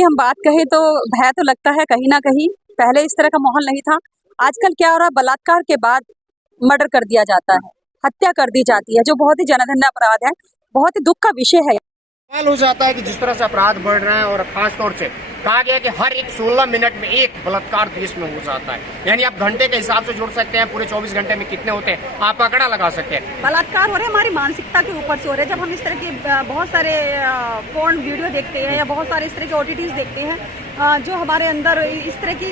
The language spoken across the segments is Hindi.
की हम बात कहें तो भय तो लगता है कहीं ना कहीं। पहले इस तरह का माहौल नहीं था। आजकल क्या हो रहा है, बलात्कार के बाद मर्डर कर दिया जाता है, हत्या कर दी जाती है, जो बहुत ही जनघृण्य अपराध है, बहुत ही दुख का विषय है। सवाल हो जाता है कि जिस तरह से अपराध बढ़ रहे हैं और खास तौर से कहा गया कि हर एक 16 मिनट में एक बलात्कार देश में हो जाता है, यानी आप घंटे के हिसाब से जोड़ सकते हैं पूरे 24 घंटे में कितने होते हैं, आप आंकड़ा लगा सकते हैं। बलात्कार हो रहे हैं हमारी मानसिकता के ऊपर से हो रहे हैं। जब हम इस तरह के बहुत सारे पोर्न वीडियो देखते हैं या बहुत सारे इस तरह के OTTs देखते हैं जो हमारे अंदर इस तरह की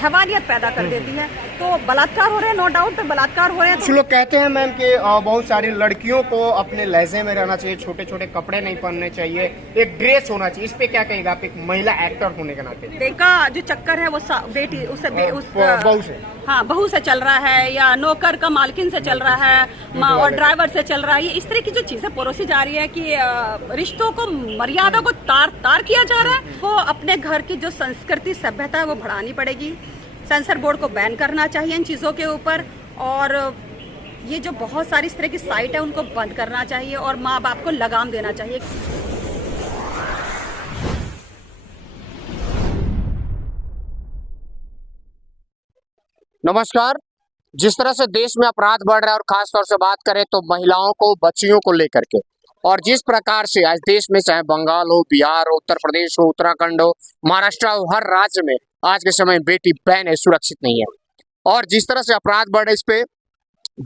हैवानियत पैदा कर देती है, तो बलात्कार हो रहे हैं, नो डाउट बलात्कार हो रहे हैं। कुछ लोग कहते हैं मैम कि बहुत सारी लड़कियों को अपने लहजे में रहना चाहिए, छोटे छोटे कपड़े नहीं पहनने चाहिए, एक ड्रेस होना चाहिए, इस पे क्या कहेगा आप एक महिला एक्टर होने के नाते? देखा जो चक्कर है वो बेटी उससे बहू से, हाँ बहू से चल रहा है या नौकर का मालकिन से चल रहा है और ड्राइवर से चल रहा है। ये इस तरह की जो चीजें परोसी जा रही है कि रिश्तों को, मर्यादा को तार तार किया जा रहा है। वो अपने घर की जो संस्कृति सभ्यता है वो बढ़ानी पड़ेगी। सेंसर बोर्ड को बैन करना चाहिए इन चीजों के ऊपर, और ये जो बहुत सारी इस तरह की साइट है उनको बंद करना चाहिए और माँ बाप को लगाम देना चाहिए। नमस्कार। जिस तरह से देश में अपराध बढ़ रहा है और खास तौर से बात करें तो महिलाओं को, बच्चियों को लेकर के, और जिस प्रकार से आज देश में चाहे बंगाल हो, बिहार हो, उत्तर प्रदेश हो, उत्तराखंड हो, महाराष्ट्र हो, हर राज्य में आज के समय बेटी बहन सुरक्षित नहीं है। और जिस तरह से अपराध बढ़ रहे, इस पे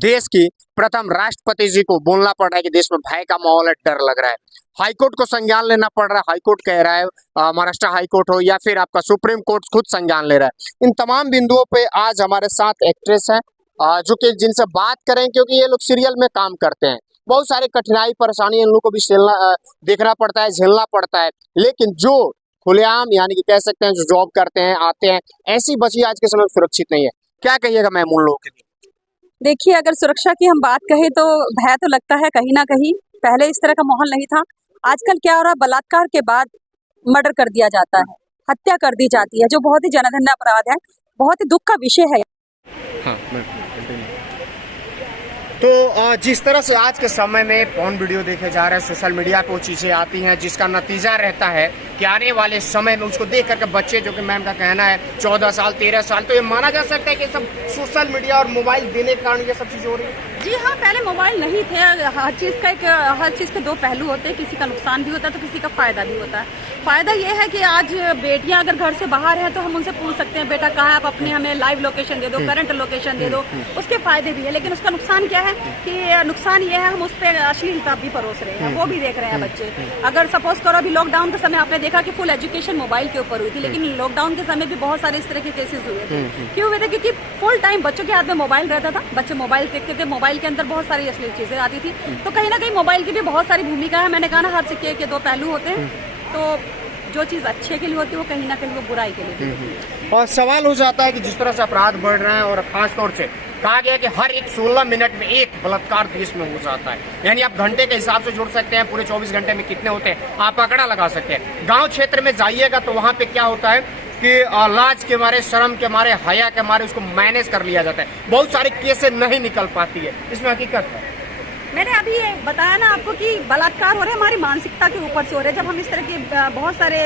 देश की प्रथम राष्ट्रपति जी को बोलना पड़ रहा है कि देश में भय का माहौल है, डर लग रहा है। हाईकोर्ट को संज्ञान लेना पड़ रहा है। हाईकोर्ट कह रहा है, महाराष्ट्र हाईकोर्ट हो या फिर आपका सुप्रीम कोर्ट खुद संज्ञान ले रहा है। इन तमाम बिंदुओं पे आज हमारे साथ एक्ट्रेस हैं जो कि जिनसे बात करें, क्योंकि ये लोग सीरियल में काम करते हैं। बहुत सारे कठिनाई परेशानी इन लोगों को भी देखना पड़ता है, झेलना पड़ता है, लेकिन जो खुलेआम यानी कि कह सकते हैं जो जॉब करते हैं, आते हैं, ऐसी बच्ची आज के समय सुरक्षित नहीं है। क्या कहिएगा मैम उन लोगों के लिए? देखिए, अगर सुरक्षा की हम बात कहें तो भय तो लगता है कहीं ना कहीं। पहले इस तरह का माहौल नहीं था। आजकल क्या हो रहा है, बलात्कार के बाद मर्डर कर दिया जाता है, हत्या कर दी जाती है, जो बहुत ही जनघृण्य अपराध है, बहुत ही दुख का विषय है। हाँ, तो जिस तरह से आज के समय में पॉर्न वीडियो देखे जा रहे हैं, सोशल मीडिया पे वो चीज़ें आती हैं, जिसका नतीजा रहता है कि आने वाले समय में उसको देख करके बच्चे, जो कि मैम का कहना है 14 साल 13 साल, तो ये माना जा सकता है कि सब सोशल मीडिया और मोबाइल देने के कारण ये सब चीज़ हो रही है। जी हाँ, पहले मोबाइल नहीं थे। हर चीज़ के दो पहलू होते हैं, किसी का नुकसान भी होता है तो किसी का फायदा भी होता है। फायदा ये है कि आज बेटियां अगर घर से बाहर हैं तो हम उनसे पूछ सकते हैं, बेटा कहाँ है, आप अपने हमें लाइव लोकेशन दे दो, करंट लोकेशन दे दो। उसके फायदे भी है, लेकिन उसका नुकसान क्या है कि नुकसान ये है हम उस पर अश्लीलता भी परोस रहे हैं, वो भी देख रहे हैं बच्चे। अगर सपोज करो अभी लॉकडाउन के समय आपने देखा कि फुल एजुकेशन मोबाइल के ऊपर हुई थी, लेकिन लॉकडाउन के समय भी बहुत सारे इस तरह के केसेस हुए थे। क्यों हुए थे? क्योंकि फुल टाइम बच्चों के हाथ में मोबाइल रहता था, बच्चे मोबाइल देखते थे, मोबाइल के अंदर बहुत सारी अश्लील चीजें आती थी। तो कहीं ना कहीं मोबाइल की भी बहुत सारी भूमिका है। मैंने कहा ना, हर सिक्के के दो पहलू होते हैं, तो जो चीज अच्छे के लिए होती है वो कहीं ना कहीं वो बुराई के लिए। और सवाल हो जाता है कि जिस तरह से अपराध बढ़ रहे हैं और खास तौर से कहा गया कि हर एक 16 मिनट में एक बलात्कार देश में हो जाता है, यानी आप घंटे के हिसाब से जोड़ सकते हैं पूरे 24 घंटे में कितने होते हैं, आप आंकड़ा लगा सकते हैं। गांव क्षेत्र में जाइएगा तो वहां पे क्या होता है कि लाज के मारे, शर्म के मारे, हया के मारे उसको मैनेज कर लिया जाता है। बहुत सारे केसें नहीं निकल पाती है, इसमें हकीकत है। मैंने अभी बताया ना आपको कि बलात्कार हो रहे हैं हमारी मानसिकता के ऊपर से हो रहे हैं। जब हम इस तरह के बहुत सारे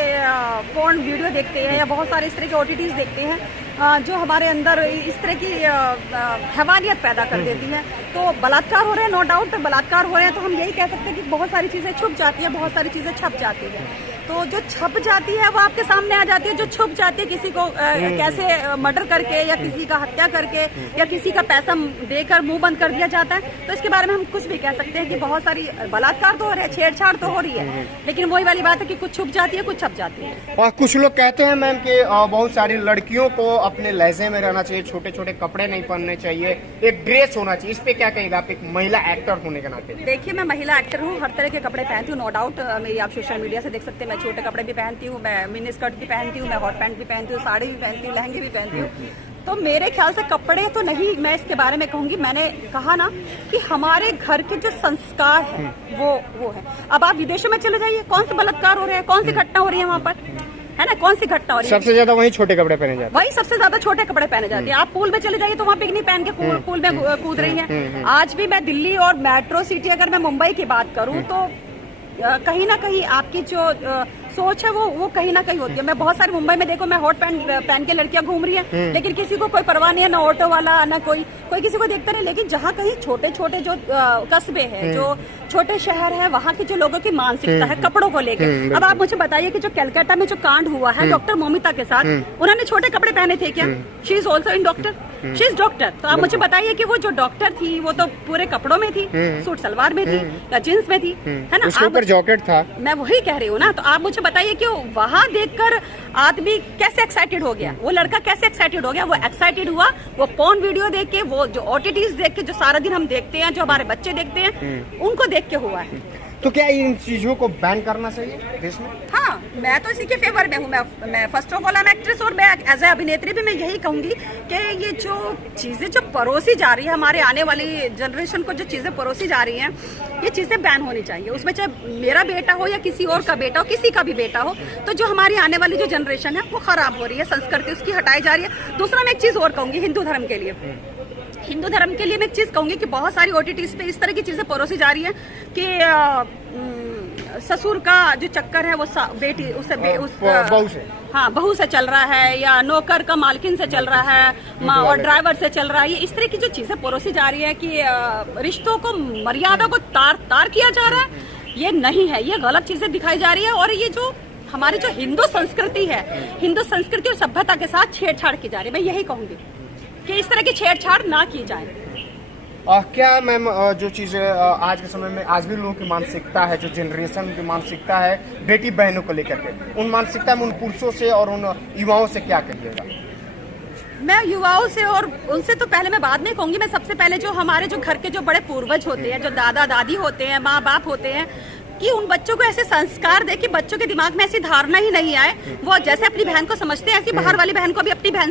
पोर्न वीडियो देखते हैं या बहुत सारे इस तरह के OTTs देखते हैं जो हमारे अंदर इस तरह की हैवानियत पैदा कर देती है, तो बलात्कार हो रहे हैं, नो डाउट बलात्कार हो रहे हैं। तो हम यही कह सकते हैं कि बहुत सारी चीजें छुप जाती है, बहुत सारी चीजें छप जाती है। तो जो छप जाती है वो आपके सामने आ जाती है, जो छुप जाती है किसी को कैसे मर्डर करके या किसी का हत्या करके या किसी का पैसा देकर मुंह बंद कर दिया जाता है। तो इसके बारे में हम कुछ भी कह सकते हैं कि बहुत सारी बलात्कार तो हो रहे हैं, छेड़छाड़ तो हो रही है, लेकिन वही वाली बात है कि कुछ छुप जाती है, कुछ छप जाती है। और कुछ लोग कहते हैं मैम कि बहुत सारी लड़कियों को अपने लहजे में रहना चाहिए, छोटे छोटे कपड़े नहीं पहनने चाहिए, एक ड्रेस होना चाहिए, इस पे क्या कहेगा आप एक महिला एक्टर होने के नाते? देखिए, मैं महिला एक्टर हूँ, हर तरह के कपड़े पहनती हूँ, नो डाउट। मेरी आप सोशल मीडिया से देख सकते हैं, मैं छोटे कपड़े भी पहनती हूँ, मैं मिनी स्कर्ट भी पहनती हूँ, मैं हॉट पैंट भी पहनती हूँ, साड़ी भी पहनती हूँ, लहंगे भी पहनती हूँ। तो मेरे ख्याल से कपड़े तो नहीं, मैं इसके बारे में कहूंगी, मैंने कहा ना कि हमारे घर के जो संस्कार है वो है। अब आप विदेशों में चले जाइए, कौन से बलात्कार हो रहे हैं, कौन सी घटना हो रही है वहाँ पर, है ना, कौन सी घटना हो रही है? सबसे ज्यादा वही छोटे कपड़े पहने जाते हैं, वही सबसे ज्यादा छोटे कपड़े पहने जाते हैं। आप पूल में चले जाइए तो वहाँ बिकनी पहन के पूल में कूद रही है। आज भी मैं दिल्ली और मेट्रो सिटी, अगर मैं मुंबई की बात करूँ तो कहीं ना कहीं आपकी जो सोच है वो कहीं ना कहीं होती है। मैं बहुत सारे मुंबई में देखो, मैं हॉट पैंट पहन के लड़कियां घूम रही हैं, लेकिन किसी को कोई परवाह नहीं है, ना ऑटो वाला ना कोई किसी को देखता नहीं। लेकिन जहाँ कहीं छोटे छोटे जो कस्बे हैं, जो छोटे शहर है, वहाँ के जो लोगों की मानसिकता है कपड़ों को लेकर। अब आप मुझे बताइए कि जो कलकत्ता में जो कांड हुआ है डॉक्टर मोमिता के साथ, उन्होंने छोटे कपड़े पहने थे क्या? She is also in doctor, she is doctor. तो आप मुझे बताइए कि वो जो डॉक्टर थी वो तो पूरे कपड़ों में थी, सूट सलवार में थी या जींस में थी, है ना? उसके ऊपर जैकेट था। मैं वही कह रही हूँ ना। तो आप मुझे बताइए कि वहाँ देखकर आदमी कैसे एक्साइटेड हो गया, वो लड़का कैसे एक्साइटेड हो गया? वो एक्साइटेड हुआ वो पॉर्न वीडियो देख के, वो जो OTTs देख के, जो सारा दिन हम देखते हैं, जो हमारे बच्चे देखते हैं, उनको देख के हुआ है। तो क्या इन चीजों को बैन करना चाहिए देश में? हाँ, मैं तो इसी के फेवर में हूँ। मैं फर्स्ट ऑफ ऑल एक्ट्रेस, और मैं एज ए अभिनेत्री भी मैं यही कहूंगी कि ये जो चीजें जो परोसी जा रही है, हमारे आने वाली जनरेशन को जो चीजें परोसी जा रही हैं, ये चीजें बैन होनी चाहिए। उसमें चाहे मेरा बेटा हो या किसी और का बेटा हो, किसी का भी बेटा हो, तो जो हमारी आने वाली जो जनरेशन है वो खराब हो रही है, संस्कृति उसकी हटाई जा रही है। दूसरा मैं एक चीज और कहूंगी हिंदू धर्म के लिए। हिंदू धर्म के लिए मैं एक चीज कहूंगी कि बहुत सारी OTTs पे इस तरह की चीजें परोसी जा रही है कि ससुर का जो चक्कर है वो बेटी उससे बहू से, हाँ, बहू से चल रहा है, या नौकर का मालकिन से चल रहा है, माँ और ड्राइवर से चल रहा है। ये इस तरह की जो चीजें परोसी जा रही है कि रिश्तों को, मर्यादा को तार किया जा रहा है, ये नहीं है, ये गलत चीजें दिखाई जा रही है। और ये जो हमारी जो हिंदू संस्कृति है, हिंदू संस्कृति और सभ्यता के साथ छेड़छाड़ की जा रही है। मैं यही कहूंगी कि इस तरह की छेड़छाड़ ना की जाए। क्या मैम जो चीज़ें आज के समय में आज भी लोगों की मानसिकता है, जो जनरेशन की मानसिकता है बेटी बहनों को लेकर के, उन मानसिकता में उन पुरुषों से और उन युवाओं से क्या कहिएगा? मैं युवाओं से और उनसे तो पहले मैं बाद में कहूंगी। मैं सबसे पहले जो हमारे जो घर के जो बड़े पूर्वज होते हैं, जो दादा दादी होते हैं, माँ बाप होते हैं, कि उन बच्चों को ऐसे संस्कार दे कि बच्चों के दिमाग में ऐसी धारणा ही नहीं आए, वो जैसे अपनी बहन को समझते हैं ऐसी बाहर वाली बहन को भी अपनी बहन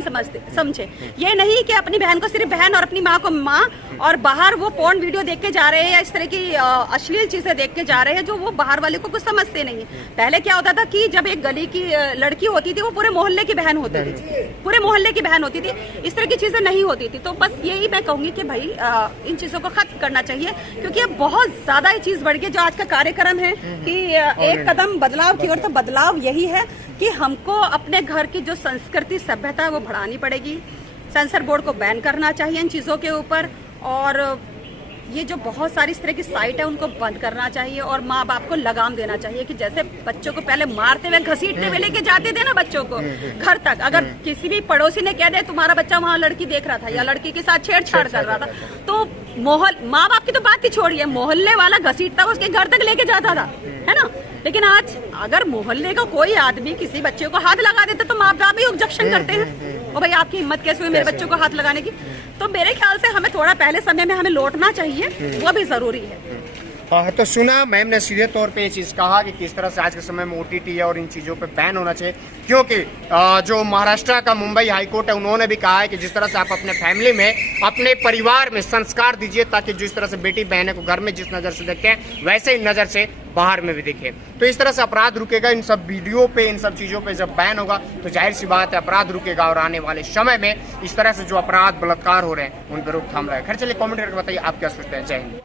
समझे। ये नहीं कि अपनी बहन को सिर्फ बहन और अपनी माँ को माँ, और बाहर वो पोर्न वीडियो देख के जा रहे हैं या इस तरह की अश्लील चीजें देख के जा रहे हैं जो वो बाहर वाले को कुछ समझते नहीं है। पहले क्या होता था कि जब एक गली की लड़की होती थी वो पूरे मोहल्ले की बहन होती थी, पूरे मोहल्ले की बहन होती थी। इस तरह की चीजें नहीं होती थी। तो बस यही मैं कहूंगी कि भाई इन चीजों को खत्म करना चाहिए, क्योंकि अब बहुत ज्यादा ये चीज बढ़ गई। जो आज का कार्यक्रम है कि एक कदम बदलाव की ओर, तो बदलाव यही है कि हमको अपने घर की जो संस्कृति सभ्यता है वो बढ़ानी पड़ेगी। सेंसर बोर्ड को बैन करना चाहिए इन चीजों के ऊपर, और ये जो बहुत सारी इस तरह की साइट है उनको बंद करना चाहिए, और माँ बाप को लगाम देना चाहिए कि जैसे बच्चों को पहले मारते हुए घसीटते हुए लेके जाते थे ना बच्चों को घर तक, अगर किसी भी पड़ोसी ने कह दे तुम्हारा बच्चा वहाँ लड़की देख रहा था या लड़की के साथ छेड़छाड़ कर रहा था, तो माँ बाप की तो बात ही छोड़िए, मोहल्ले वाला घसीटता उसके घर तक लेके जाता था, है ना। लेकिन आज अगर मोहल्ले का कोई आदमी किसी बच्चे को हाथ लगा देता तो माँ बाप भी ऑब्जेक्शन करते हैं, ओ भाई आपकी हिम्मत कैसे हुई मेरे बच्चों को हाथ लगाने की। तो मेरे ख्याल से हमें थोड़ा पहले समय में हमें लौटना चाहिए, वो भी जरूरी है। तो सुना मैम ने सीधे तौर पे ये चीज़ कहा कि किस तरह से आज के समय में OTT और इन चीज़ों पे बैन होना चाहिए, क्योंकि जो महाराष्ट्र का मुंबई हाईकोर्ट है उन्होंने भी कहा है कि जिस तरह से आप अपने फैमिली में, अपने परिवार में संस्कार दीजिए, ताकि जिस तरह से बेटी बहनों को घर में जिस नज़र से देखते हैं वैसे ही नज़र से बाहर में भी देखें। तो इस तरह से अपराध रुकेगा। इन सब वीडियो पे, इन सब चीज़ों पे जब बैन होगा तो जाहिर सी बात है अपराध रुकेगा, और आने वाले समय में इस तरह से जो अपराध बलात्कार हो रहे हैं उन पर रोकथाम रहेगा। खैर चलिए कमेंट करके बताइए आप क्या सोचते हैं। जय हिंद।